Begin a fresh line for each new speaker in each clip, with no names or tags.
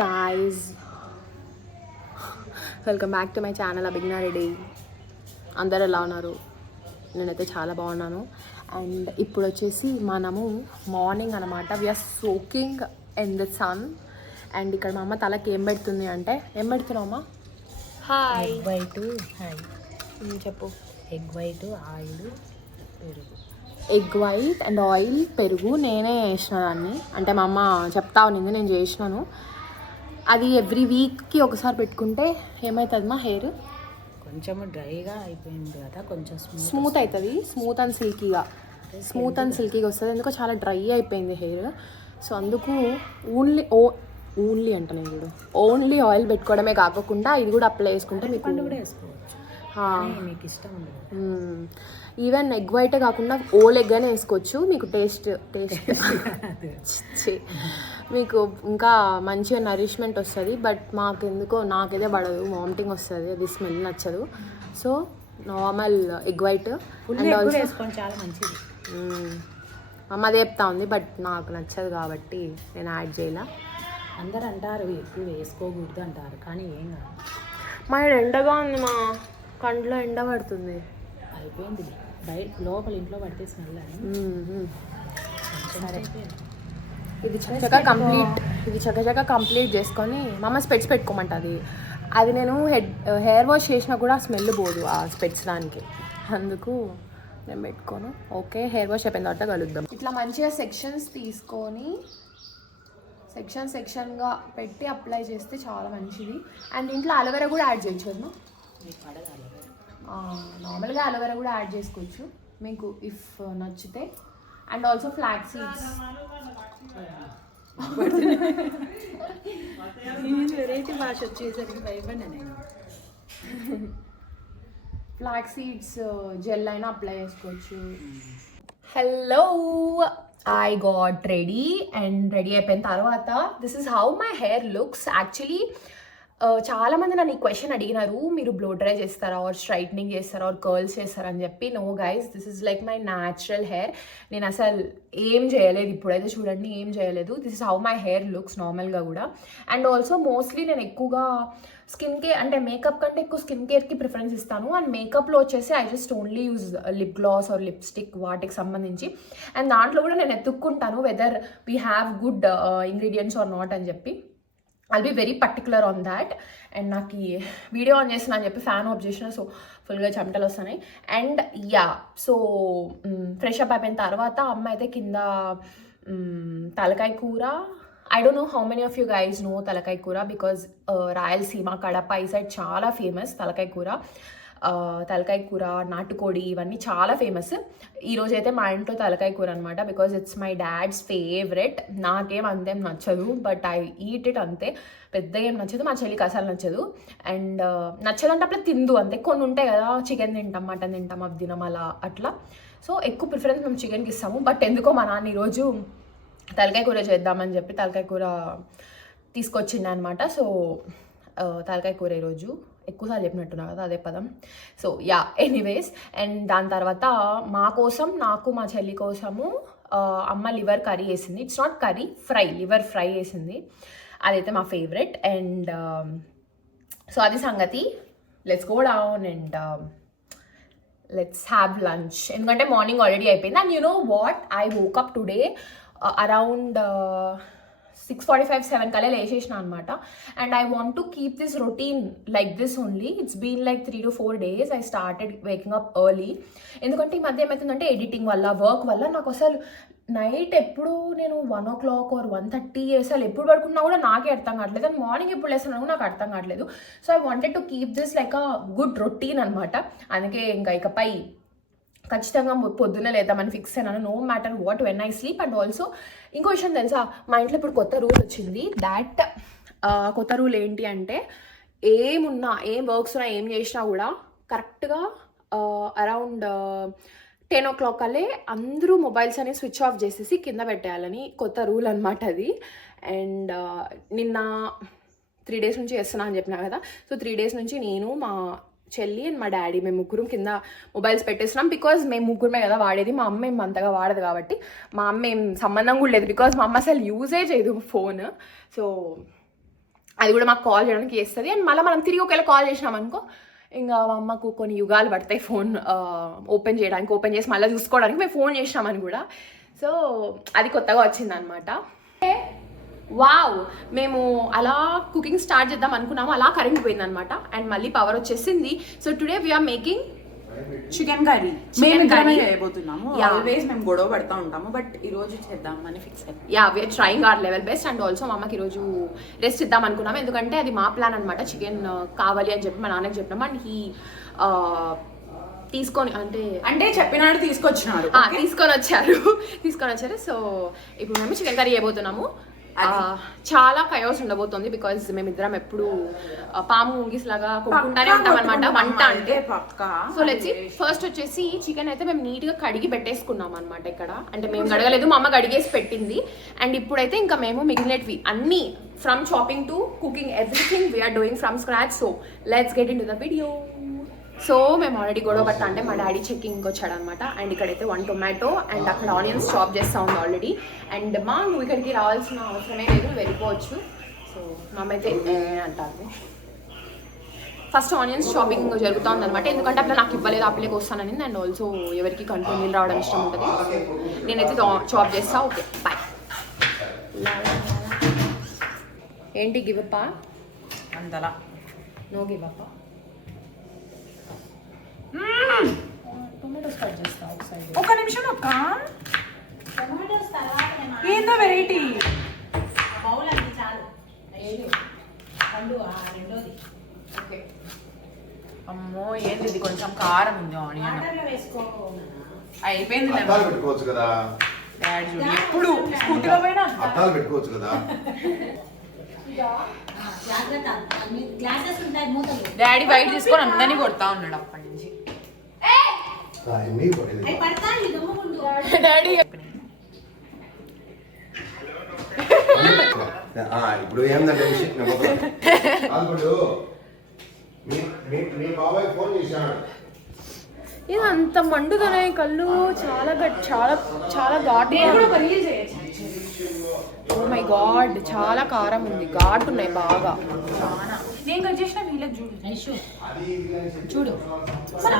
Guys welcome back to my channel Abhijna Reddy అందరు ఎలా ఉన్నారు? నేనైతే చాలా బాగున్నాను. అండ్ ఇప్పుడు వచ్చేసి మనము మార్నింగ్ అనమాట we are soaking in the sun and ఇక్కడ మా అమ్మ తలకి ఏం పెడుతుంది అంటే ఏం పెడుతున్నావు అమ్మ? హాయ్
వైట్ హాయ్
చెప్పు.
ఎగ్ వైట్ ఆయిల్ పెరుగు.
ఎగ్ వైట్ అండ్ ఆయిల్ పెరుగు. నేనే వేసిన దాన్ని. అంటే మా అమ్మ చెప్తా ఉన్నింది నేను చేసినాను. అది ఎవ్రీ వీక్కి ఒకసారి పెట్టుకుంటే ఏమవుతుంది మా హెయిర్
కొంచెం డ్రైగా అయిపోయింది కదా కొంచెం స్మూత్
అవుతుంది స్మూత్ అండ్ సిల్కీగా స్మూత్ అండ్ సిల్కీగా వస్తుంది ఎందుకో చాలా డ్రై అయిపోయింది హెయిర్ సో అందుకు ఓన్లీ ఓ ఓన్లీ అంట నేను చూడు. ఓన్లీ ఆయిల్ పెట్టుకోవడమే కాకుండా ఇది కూడా అప్లై చేసుకుంటే మీకు
కూడా వేసుకోవచ్చు. మీకు ఇష్టం
ఈవెన్ ఎగ్ వైట్ కాకుండా ఓల్ ఎగ్ అయినా వేసుకోవచ్చు. మీకు టేస్ట్ టేస్ట్. మీకు ఇంకా మంచిగా నరిష్మెంట్ వస్తుంది. బట్ మాకు ఎందుకో నాకైతే పడదు. వామిటింగ్ వస్తుంది. అది స్మెల్ నచ్చదు. So normal egg white. And also
చాలా మంచిది.
అమ్మ అదే చెప్తా ఉంది. బట్ నాకు నచ్చదు కాబట్టి నేను యాడ్ చేయాల.
అందరు అంటారు ఎక్కువ వేసుకోకూడదు అంటారు. కానీ ఏం కాదు.
మా ఎండగా ఉంది మా. కంట్లో ఎండ పడుతుంది.
అయిపోయింది. బయట లోపల ఇంట్లో పడితే స్మెల్. సరే.
ఇది చక్కగా కంప్లీట్ ఇది చక్కగా కంప్లీట్ చేసుకొని మా అమ్మ స్పెట్స్ పెట్టుకోమంటుంది. అది నేను హెడ్ హెయిర్ వాష్ చేసినా కూడా స్మెల్ పోదు ఆ స్పెట్స్ దానికి. అందుకు నేను పెట్టుకోను. ఓకే హెయిర్ వాష్ అయిపోయిన తర్వాత కలుద్దాం. ఇట్లా మంచిగా సెక్షన్స్ తీసుకొని సెక్షన్ సెక్షన్గా పెట్టి అప్లై చేస్తే చాలా మంచిది. అండ్ ఇంట్లో అలోవెరా కూడా యాడ్ చేయొచ్చు కదా
అలా
నార్మల్గా అలోవెరా కూడా యాడ్ చేసుకోవచ్చు. మీకు ఇఫ్ నచ్చితే. And also flax seeds.
Variety భాష వచ్చేసరికి భయపడినా నేను.
ఫ్లాక్ సీడ్స్ జెల్ అయినా అప్లై చేసుకోవచ్చు. Hello I got ready and ready అయిపోయిన తర్వాత this is how my hair looks actually చాలా మంది నన్ను ఈ క్వశ్చన్ అడిగినారు మీరు బ్లో డ్రై చేస్తారా? ఆర్ స్ట్రైట్నింగ్ చేస్తారా? ఆర్ కర్ల్స్ చేస్తారా? అని చెప్పి no guys this is like my natural hair నేను అసలు ఏం చేయలేదు ఇప్పుడైతే చూడండి ఏం చేయలేదు. This is how my hair looks నార్మల్గా కూడా. అండ్ ఆల్సో మోస్ట్లీ నేను ఎక్కువగా స్కిన్ కేర్ అంటే మేకప్ కంటే ఎక్కువ స్కిన్ కేర్కి ప్రిఫరెన్స్ ఇస్తాను. అండ్ మేకప్లో వచ్చేసి I just only use lip gloss or lipstick వాటికి సంబంధించి. అండ్ దాంట్లో కూడా నేను ఎత్తుక్కుంటాను whether we have good ingredients or not అని చెప్పి. I'll be very particular on that and నాకు ఈ వీడియో ఆన్ చేసిన అని చెప్పి ఫ్యాన్ ఆఫ్ చేసిన సో ఫుల్గా చెమటలు వస్తున్నాయి. And yeah so fresh up అయిపోయిన తర్వాత అమ్మ అయితే కింద mm, తలకాయ కూర. I don't know how many of you guys know talakaya kura because uh, Rayalaseema Kadapa ఈ సైడ్ చాలా ఫేమస్ తలకాయ కూర. తలకాయ కూర నాటుకోడి ఇవన్నీ చాలా ఫేమస్ ఈరోజు అయితే మా ఇంట్లో తలకాయ కూర అనమాట because it's my dad's favourite నాకేం అంతేం నచ్చదు బట్ ఐ ఈట్ ఇట్ అంతే. పెద్దగా ఏం నచ్చదు మా చెల్లికి అసలు నచ్చదు. అండ్ నచ్చదంటే అప్పుడు తిందు అంతే. కొన్ని ఉంటాయి కదా చికెన్ తింటాం మటన్ తింటాం అవి తినం అలా అట్లా. సో ఎక్కువ ప్రిఫరెన్స్ మేము చికెన్కి ఇస్తాము. బట్ ఎందుకో మా నాన్న ఈరోజు తలకాయ కూర చేద్దామని చెప్పి తలకాయ కూర తీసుకొచ్చిండ అనమాట సో తలకాయ కూర ఈరోజు ఎక్కువసార్లు చెప్పినట్టున్నా కదా అదే పదం. సో యా ఎనీవేస్ అండ్ దాని తర్వాత మా కోసం నాకు మా చెల్లి కోసము అమ్మ లివర్ కర్రీ వేసింది it's not curry fry liver fry వేసింది అదైతే మా ఫేవరెట్ అండ్ సో అది సంగతి. Let's go down and let's have lunch ఎందుకంటే మార్నింగ్ ఆల్రెడీ అయిపోయింది. And you know what I woke up today around six forty five seven కల్లా లేచేసిన అనమాట and I want to keep this routine like this only it's been like three to four days I started waking up early ఎందుకంటే ఈ మధ్య ఏమవుతుందంటే editing వల్ల work వల్ల నాకు అసలు నైట్ ఎప్పుడు నేను one o'clock or one thirty అసలు ఎప్పుడు పడుకున్నా కూడా నాకే అర్థం కావట్లేదు. అండ్ మార్నింగ్ ఎప్పుడు లేస్తున్నా కూడా నాకు అర్థం కావట్లేదు. So I wanted to keep this like a good routine అనమాట అందుకే ఇంకా ఇకపై ఖచ్చితంగా పొద్దున్న లేదా మనం ఫిక్స్ అయినాను. No matter what when I sleep and also ఇంకో విషయం తెలుసా? మా ఇంట్లో ఇప్పుడు కొత్త రూల్ వచ్చింది. దాట్ కొత్త రూల్ ఏంటి అంటే ఏమున్నా ఏం వర్క్స్ ఉన్నా ఏం చేసినా కూడా కరెక్ట్గా అరౌండ్ టెన్ ఓ క్లాక్ అల్లే అందరూ మొబైల్స్ అనేవి స్విచ్ ఆఫ్ చేసేసి కింద పెట్టేయాలని కొత్త రూల్ అనమాట అది. అండ్ నిన్న త్రీ డేస్ నుంచి చేస్తున్నా అని చెప్పినా కదా? సో త్రీ డేస్ నుంచి నేను మా చెల్లి అండ్ మా డాడీ మేము ముగ్గురం కింద మొబైల్స్ పెట్టేస్తున్నాం. బికాజ్ మేము ముగ్గురమే కదా వాడేది మా అమ్మ ఏం అంతగా వాడదు కాబట్టి. మా అమ్మ ఏం సంబంధం కూడా లేదు. బికాజ్ మా అమ్మ అసలు యూజే చేయదు ఫోన్ సో అది కూడా మాకు కాల్ చేయడానికి చేస్తుంది. అండ్ మళ్ళీ మనం తిరిగి ఒకవేళ కాల్ చేసినాం అనుకో ఇంకా మా అమ్మకు కొన్ని యుగాలు పడతాయి ఫోన్ ఓపెన్ చేయడానికి ఓపెన్ చేసి మళ్ళీ చూసుకోవడానికి. మేము ఫోన్ చేసినామని కూడా. సో అది కొత్తగా వచ్చింది అనమాట వావ్ మేము అలా కుకింగ్ స్టార్ట్ చేద్దాం అనుకున్నాము అలా కరెంట్ పోయింది అనమాట అండ్ మళ్ళీ పవర్ వచ్చేసింది. So today we are making
chicken curry మేము
curry.
చేయబోతున్నాము. ఆల్వేస్ మేము గొడవ పడతా ఉంటాము బట్ ఈ రోజు చేద్దామని ఫిక్స్ అయ్యాం
yeah we're trying our level best and also మా అమ్మకి ఈరోజు రెస్ట్ ఇద్దాం అనుకున్నాం ఎందుకంటే అది మా ప్లాన్ అనమాట చికెన్ కావాలి అని చెప్పి మా నాన్నకి చెప్పినాం అండ్ హీ తీసుకొని అంటే
అంటే చెప్పినాడు తీసుకొచ్చినాడు.
తీసుకొని వచ్చారు. తీసుకొని వచ్చారు. సో ఇప్పుడు మేము చికెన్ కర్రీ చేయబోతున్నాము. చాలా కయోస్ ఉండబోతుంది బికాజ్ మేమిద్దరం ఎప్పుడు పాము ముంగిస్ లాగా కొట్టుకుంటానే ఉంటాం అనమాట వంట అంటే. సో లెట్స్ ఫస్ట్ వచ్చేసి చికెన్ అయితే మేము నీట్గా కడిగి పెట్టేసుకున్నాం అనమాట ఇక్కడ. అంటే మేము కడగలేదు మా అమ్మ కడిగేసి పెట్టింది. అండ్ ఇప్పుడైతే ఇంకా మేము మిగిలినవి అన్ని from shopping to cooking everything we're doing from scratch so let's get into the video so మేము ఆల్రెడీ గొడవ పడతా అంటే మా డాడీ చెక్కింగ్ వచ్చాడు అనమాట అండ్ ఇక్కడైతే వన్ టొమాటో అండ్ అక్కడ ఆనియన్స్ చాప్ చేస్తా ఉంది ఆల్రెడీ. అండ్ మా నువ్వు ఇక్కడికి రావాల్సిన అవసరమే లేదు వెళ్ళిపోవచ్చు. సో మా అమ్మ అయితే "ఏ" అంటారు ఫస్ట్ ఆనియన్స్ షాపింగ్ జరుగుతూ ఉందన్నమాట. ఎందుకంటే అప్పుడు నాకు ఇవ్వలేదు ఆ పిల్లకి వస్తానని. అండ్ ఆల్సో ఎవరికి కంటిన్యూ రావడం ఇష్టం ఉంటుంది నేనైతే చాప్ చేస్తా. ఓకే బాయ్ ఏంటి గివప్ప
అంతలా.
నో గివప్ప టొమాటోస్ కట్ చేస్తా ఒకసారి.
ఒక నిమిషం అక్క. ఏందో వెరైటీ?
బౌల్ అండి చాలు. ఏది? ఆ రెండోది.
ఓకే.
అమ్మో ఏంది ఇది కొంచెం కారం ఉంది ఆనియన్.
వేసుకో
అయిపోయింది
అద్దాలు పెట్టుకోవచ్చు కదా.
డాడీ చూడు ఎప్పుడు స్కూటీలో పోయినా
అద్దాలు పెట్టుకోవచ్చు కదా.
జాగ్రత్త. అన్ని గ్లాసెస్ ఉంటాయి మూతలు.
డాడీ బయట తీసుకొని అందరినీ కొడతా ఉన్నాడు అప్పటి నుంచి
అన్నీ పడింది.
అవి పడతాయి దమ్ముకుంటూ
డాడీ
ఇప్పుడు ఏందంటే మీ బాబాయ్ ఫోన్ చేశాడు.
ఇది అంత మండుదనే కళ్ళు. చాలా చాలా చాలా ఘాటు ఓ మై గాడ్ చాలా కారం ఉంది ఘాటు ఉన్నాయి బాగా.
నేను కట్ చేసిన వీళ్ళకి చూడు
చూడు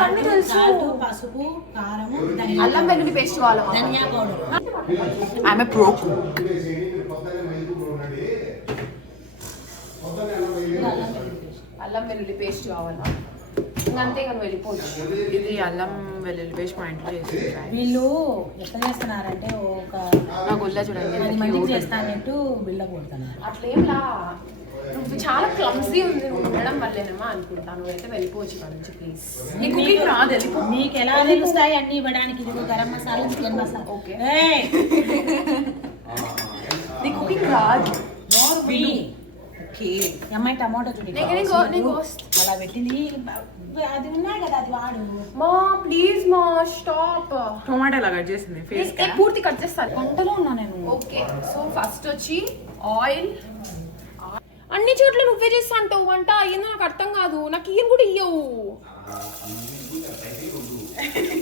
కన్ను తెలుసు.
పసుపు కారము ధనియా
అల్లం వెల్లుల్లి పేస్ట్ వాళ్ళ
ధనియా పౌడర్
ఆమె ప్రో.
అల్లం వెల్లుల్లి పేస్ట్.
కావాలా అంతే ఇంకా వెళ్ళిపోవచ్చు
ఇది అల్లం వెల్లుల్లి పేస్ట్ మా ఇంట్లో
వీళ్ళు ఎట్లా చేస్తున్నారంటే ఒక
నా గుల్ల చూడండి
పది మందికి
cute ఉందో.
చేస్తానంటూ బిల్డప్ కొడుతున్నారు.
అట్లేంలా? నువ్వు చాలా క్లమ్సీ ఉంది నువ్వు ఉండడం వల్లేనేమో అనుకుంటా. నువ్వైతే వెళ్ళిపోవచ్చు ఇక్కడ నుంచి ప్లీజ్
నీ కుకింగ్ రాదు వెళ్ళిపో.
మీకు ఎలా తెలుస్తాయి అన్ని ఇవ్వడానికి? ఇది గరం మసాలా చికెన్ మసాలా.
ఓకే.
నీ కుకింగ్ రాదు.
నోరు మీ
ఓకే.
అమ్మాయి టమాటో చూడు.
నీకు- నీకు- నీకు వస్తు-
అలా పెట్టింది అది ఉన్నాయి కదా అది వాడు.
మా ప్లీజ్ మా స్టాప్.
టొమాటో లాగా చేసింది? ఫేస్
పూర్తి కట్ చేస్తాను.
వంటలో ఉన్నా నేను.
ఓకే సో ఫస్ట్ వచ్చి ఆయిల్. అన్ని చోట్ల నువ్వే చేస్తా అంటావు వంట. అయ్యిందో నాకు అర్థం కాదు. నాకు ఈయన కూడా ఇయ్యవు.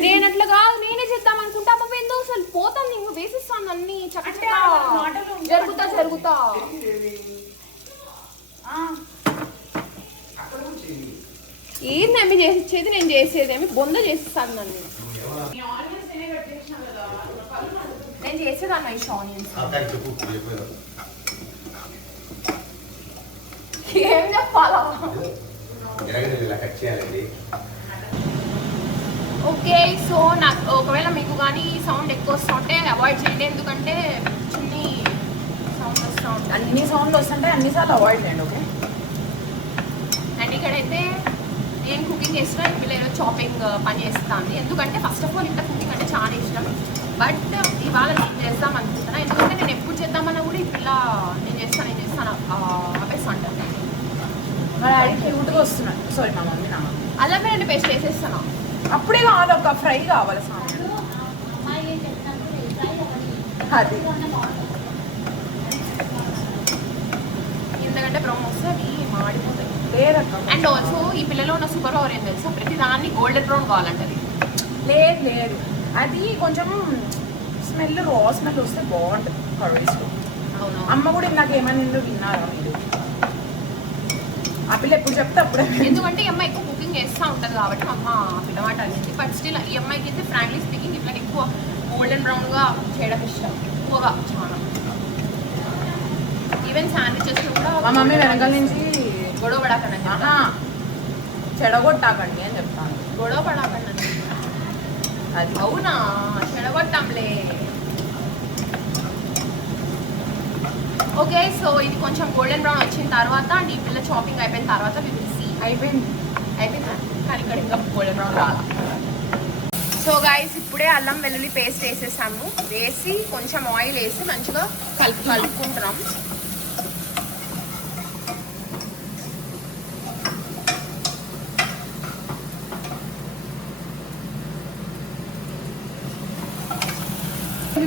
నేను అట్లా కాదు నేనే చేద్దాం అనుకుంటా. అమ్మ ఏందో అసలు పోతాను నేను వేసిస్తాను అన్ని. చక్కగా జరుగుతా జరుగుతా. ఏందేమి చేసేది నేను చేసేదేమి బొంద చేసిస్తాను నన్ను. నేను చేసేదాన్ని ఈ ఆనియన్స్. ఏం చెప్పాలా? ఓకే సో నాకు ఒకవేళ మీకు కానీ సౌండ్ ఎక్కువ వస్తూ ఉంటే అవాయిడ్ చేయండి. ఎందుకంటే చిన్ని సౌండ్ వస్తూ ఉంటుంది.
అన్ని సౌండ్లు వస్తుంటే అన్నిసార్లు అవాయిడ్ చేయండి ఓకే?
అండ్ ఇక్కడైతే నేను కుకింగ్ చేస్తున్నా ఈ పిల్ల ఏదో చాపింగ్ పని చేస్తాను ఎందుకంటే ఫస్ట్ ఆఫ్ ఆల్ ఇంత కుకింగ్ అంటే చాలా ఇష్టం. బట్ ఇవాళ నేను చేద్దాం అనుకుంటున్నా. ఎందుకంటే నేను ఎప్పుడు చేద్దామన్నా కూడా ఈ పిల్ల నేను చేస్తాను నేను చేస్తాను. అప్పేసి అంటాను
క్యూట్గా వస్తున్నాడు. సారీ మా మమ్మీ నా
అల్లం వెల్లుల్లి పేస్ట్ వేసేస్తాను
అప్పుడే కాదు ఒక ఫ్రై కావాలి. అది.
ఎందుకంటే బ్రౌన్ వస్తే అవి మాడిపోతాయి. అండ్ ఆల్సో ఈ పిల్లలో ఉన్న సూపర్ పవర్ ఏం తెలుసా? ప్రతి దాన్ని గోల్డెన్ బ్రౌన్ కావాలంటది.
లేదు లేదు. అది కొంచెం స్మెల్ రా స్మెల్ వస్తే బాగుంటుంది కర్రీస్లో
అవును?
అమ్మ కూడా ఇందాక ఏమనిందో విన్నారా మీరు? పిల్ల ఎప్పుడు చెప్తే అప్పుడే
ఎందుకంటే ఈ అమ్మాయి ఎక్కువ కుకింగ్ చేస్తూ ఉంటుంది కాబట్టి అమ్మ పిల్లమాట అనేది. బట్ స్టిల్ ఈ అమ్మాయికి అయితే ఫ్రాంక్లీ స్పీకింగ్ ఇట్లా ఎక్కువ గోల్డెన్ బ్రౌన్గా చేయడం ఇష్టం. ఎక్కువగా చాలా. ఈవెన్ శాండ్విచెస్ కూడా
మా మమ్మీ వెనకాల నుంచి
గొడవ పడకండి
చెడగొట్టాకండి అని చెప్తాను.
గొడవ పడకండి
అది
అవునా? చెడగొట్టాంలే. ఓకే సో ఇది కొంచెం గోల్డెన్ బ్రౌన్ వచ్చిన తర్వాత అండ్ ఈ పిల్ల చాపింగ్ అయిపోయిన తర్వాత వి విల్ సీ
అయిపోయింది.
అయిపోయిందా? కానీ ఇక్కడ ఇంకా గోల్డెన్ బ్రౌన్ రాలా. సో గైస్ ఇప్పుడే అల్లం వెల్లుల్లి పేస్ట్ వేసేసాము. వేసి కొంచెం ఆయిల్ వేసి మంచిగా కలుపు కలుపుకుంటున్నాం.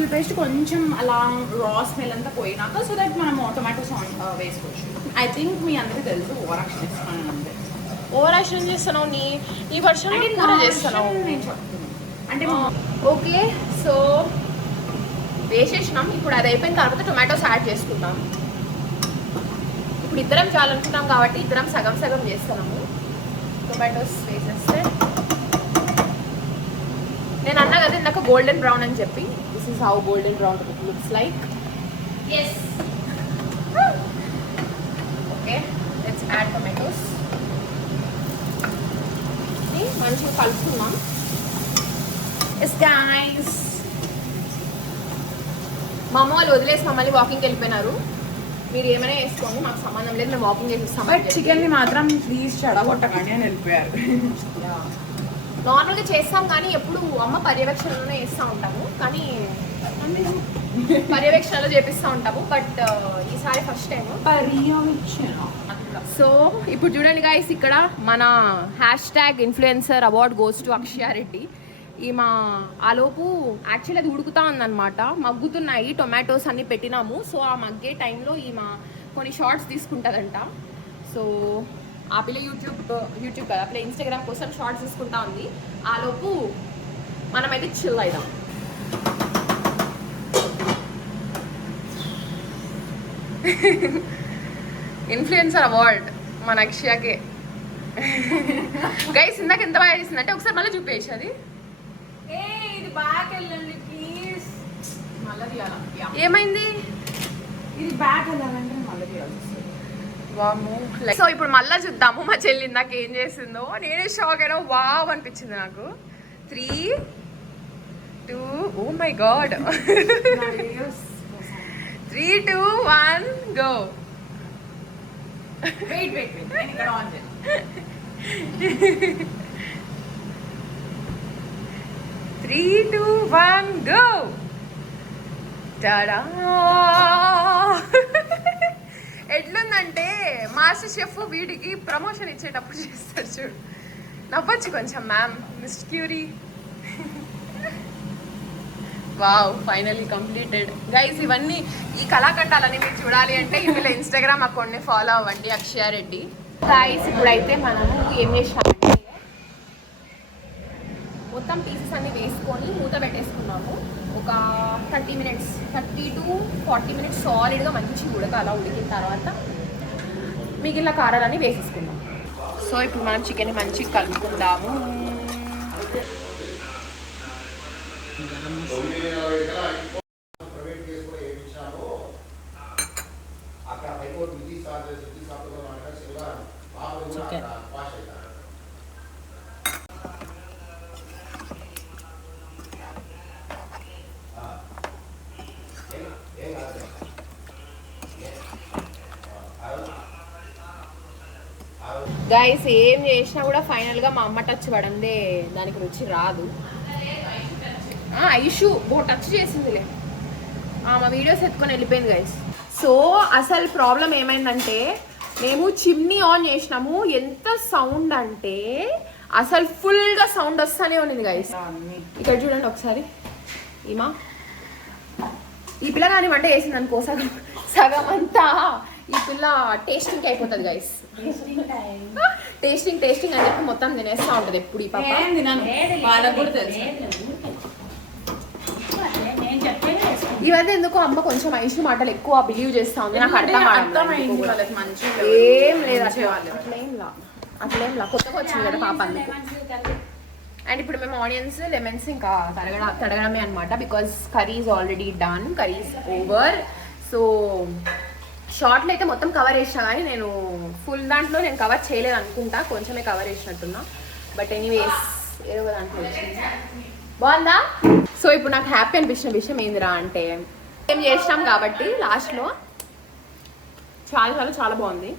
వెల్లుల్లి పేస్ట్ కొంచెం అలా రా స్మెల్ అంతా పోయినాక సో దట్ మనం టొమాటో సాంగ్ వేసుకోవచ్చు. ఐ థింక్ మీ అందరికీ తెలుసు ఓవరాక్షన్ ఇస్తున్నాను అంతే
చేస్తున్నావు నీ ఈ వర్షం కూర చేస్తున్నావు.
అంటే
ఓకే సో వేసేసినాం. ఇప్పుడు అది అయిపోయిన తర్వాత టొమాటోస్ యాడ్ చేసుకుందాం. ఇప్పుడు ఇద్దరం చాలనుకుంటాం కాబట్టి ఇద్దరం సగం సగం చేస్తున్నాము. టొమాటోస్ వేసేస్తే. నేను అన్నా కదా ఇందాక గోల్డెన్ బ్రౌన్ అని చెప్పి. This is how golden brown looks like yes okay let's add tomatoes మంచిగా కలుపుకున్నాం ఎస్ గైస్ మా అమ్మ వాళ్ళు వదిలేసి మమ్మల్ని వాకింగ్కి వెళ్ళిపోయినారు. మీరు ఏమైనా వేసుకోండి మాకు సంబంధం లేదు మేము వాకింగ్ చేసేస్తాం
బట్ చికెన్ని మాత్రం ప్లీజ్ చెడగొట్టకండి అని వెళ్ళిపోయారు.
నార్మల్గా చేస్తాం కానీ ఎప్పుడు అమ్మ పర్యవేక్షణలోనే వేస్తూ ఉంటాము. కానీ పర్యవేక్షణలో చేపిస్తూ ఉంటాము బట్ ఈసారి ఫస్ట్ టైం
పర్యవేక్షణ.
సో ఇప్పుడు చూడండి గాయస్ ఇక్కడ మన hashtag influencer award goes to Akshaya Reddy ఈ మా ఆలోపు యాక్చువల్లీ అది ఉడుకుతా ఉందన్నమాట. మగ్గుతున్నాయి టొమాటోస్ అన్ని పెట్టినాము. సో ఆ మగ్గే టైంలో ఈ మా కొన్ని షార్ట్స్ తీసుకుంటుందంట. సో ఆ పిల్ల యూట్యూబ్ యూట్యూబ్ కదా పిల్ల ఇన్స్టాగ్రామ్ కోసం షార్ట్స్ తీసుకుంటా ఉంది. ఆలోపు మనమైతే చిల్ అయిదాం. ఇన్ఫ్లుయెన్సర్ అవార్డ్ మన అక్షయకే. గైస్ ఇందాక ఎంత బాగా చేసింది అంటే ఒకసారి మళ్ళీ చూపేసి అది. ఏమైంది? సో ఇప్పుడు మళ్ళీ చూద్దాము. మా చెల్లి ఇందాక ఏం చేసిందో. నేనే షాక్ అయినా వావ్ అనిపించింది నాకు. Three two oh my god. Three two one go
wait wait wait నేను ఇక్కడ ఆన్ చేయాలి
three two one go tada ఎట్లుందంటే మాస్టర్ షెఫ్ వీడికి ప్రమోషన్ ఇచ్చేటప్పుడు చేస్తారు చూడు. నవ్వచ్చు కొంచెం ma'am miss Curie wow finally completed guys ఇవన్నీ ఈ కళాఖండాలని మీరు చూడాలి అంటే ఇందులో ఇన్స్టాగ్రామ్ అకౌంట్ని ఫాలో అవ్వండి అక్షయ రెడ్డి. గైస్ ఇప్పుడైతే మనము ఏం చేసామంటే మొత్తం పీసెస్ అన్ని వేసుకొని మూత పెట్టేసుకున్నాము. ఒక thirty minutes thirty to forty minutes సాలిడ్గా మంచి ఉడక అలా ఉడికిన తర్వాత మిగిలిన కారాలన్నీ వేసేసుకున్నాం సో ఇప్పుడు మనం చికెన్ మంచిగా కలుపుకుందాము
కేసు కూడా ఏమి ఇచ్చినామో అక్కడ హైకోర్టు విధి సాధన సిద్ధి సాధన మాట శనివారం బాబు కూడా అక్కడ పాస్ అవుతారు ఏం కాదు
గైస్ ఏం చేసినా కూడా ఫైనల్గా మా అమ్మ టచ్ పడందే. దానికి రుచి రాదు. ఐషు ఓ టచ్ చేసిందిలే. మా వీడియోస్ ఎత్తుకొని వెళ్ళిపోయింది గైస్ సో అసలు ప్రాబ్లం ఏమైందంటే మేము చిమ్నీ ఆన్ చేసినాము. ఎంత సౌండ్ అంటే అసలు ఫుల్గా సౌండ్ వస్తానే ఉన్నది గైస్ ఇక్కడ చూడండి ఒకసారి. ఈమా. ఈ పిల్ల కానీ వంట చేసింది అనుకో సగం సగం అంతా ఈ పిల్ల టేస్టింగ్ అయిపోతుంది గైస్ టేస్టింగ్ టేస్టింగ్ అని చెప్పి మొత్తం తినేస్తా ఉంటది ఎప్పుడు ఈ పాప.
వాళ్ళకు కూడా తెలుసు.
ఇవన్నీ ఎందుకు అమ్మ కొంచెం ఐషు మాటలు ఎక్కువ బిలీవ్ చేస్తా ఉంది. నాకు అర్థం ఏం లేదు
మంచి
అట్లా లా అట్లేం లా. కొత్తగా వచ్చింది కదా పాప అందుకు. అండ్ ఇప్పుడు మేము ఆనియన్స్ లెమన్స్ ఇంకా తరగడ తడగడమే అనమాట because curry is already done curry is over so షార్ట్లో అయితే మొత్తం కవర్ చేసిన కానీ నేను ఫుల్ దాంట్లో నేను కవర్ చేయలేదు అనుకుంటా కొంచెమే కవర్ చేసినట్టున్నా. బట్ ఎనీవేస్ ఏదో దాంట్లో వచ్చింది. బాగుందా? సో ఇప్పుడు నాకు హ్యాపీ అనిపించిన విషయం ఏందిరా అంటే ఏం చేసినాం కాబట్టి లాస్ట్లో చాలా చాలా చాలా బాగుంది.